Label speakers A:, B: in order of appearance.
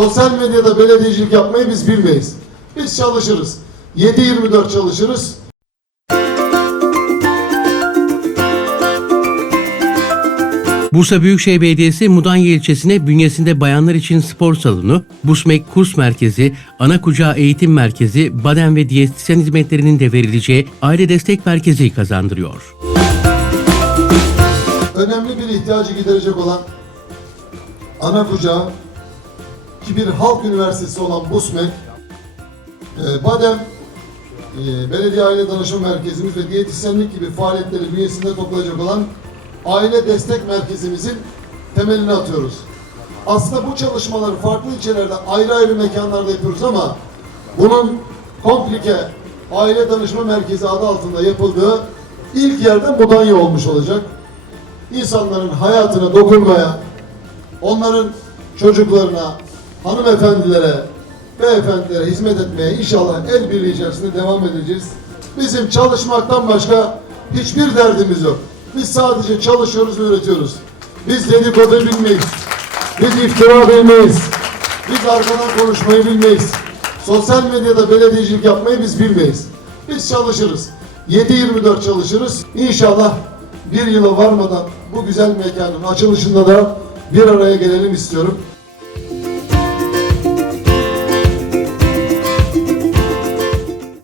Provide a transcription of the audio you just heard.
A: Sosyal medyada belediyecilik yapmayı biz bilmeyiz. Biz çalışırız. 7-24 çalışırız.
B: Bursa Büyükşehir Belediyesi Mudanya ilçesine bünyesinde bayanlar için spor salonu, Busmek Kurs Merkezi, Ana Kucağı Eğitim Merkezi, baden ve diyetisyen hizmetlerinin de verileceği aile destek merkezi kazandırıyor.
A: önemli bir ihtiyacı giderecek olan ana kucağı ki bir halk üniversitesi olan BUSMEK, e, Badem e, Belediye Aile Danışma Merkezimiz ve diyetisyenlik gibi faaliyetleri bünyesinde toplayacak olan Aile Destek Merkezimizin temelini atıyoruz. Aslında bu çalışmaları farklı ilçelerde ayrı ayrı mekanlarda yapıyoruz ama bunun komplike aile danışma merkezi adı altında yapıldığı ilk yerde Mudanya olmuş olacak insanların hayatına dokunmaya, onların çocuklarına, hanımefendilere, beyefendilere hizmet etmeye inşallah el birliği içerisinde devam edeceğiz. Bizim çalışmaktan başka hiçbir derdimiz yok. Biz sadece çalışıyoruz ve üretiyoruz. Biz dedikodu bilmeyiz. Biz iftira bilmeyiz. Biz arkadan konuşmayı bilmeyiz. Sosyal medyada belediyecilik yapmayı biz bilmeyiz. Biz çalışırız. 7-24 çalışırız. İnşallah bir yıla varmadan bu güzel mekanın açılışında da bir araya gelelim istiyorum.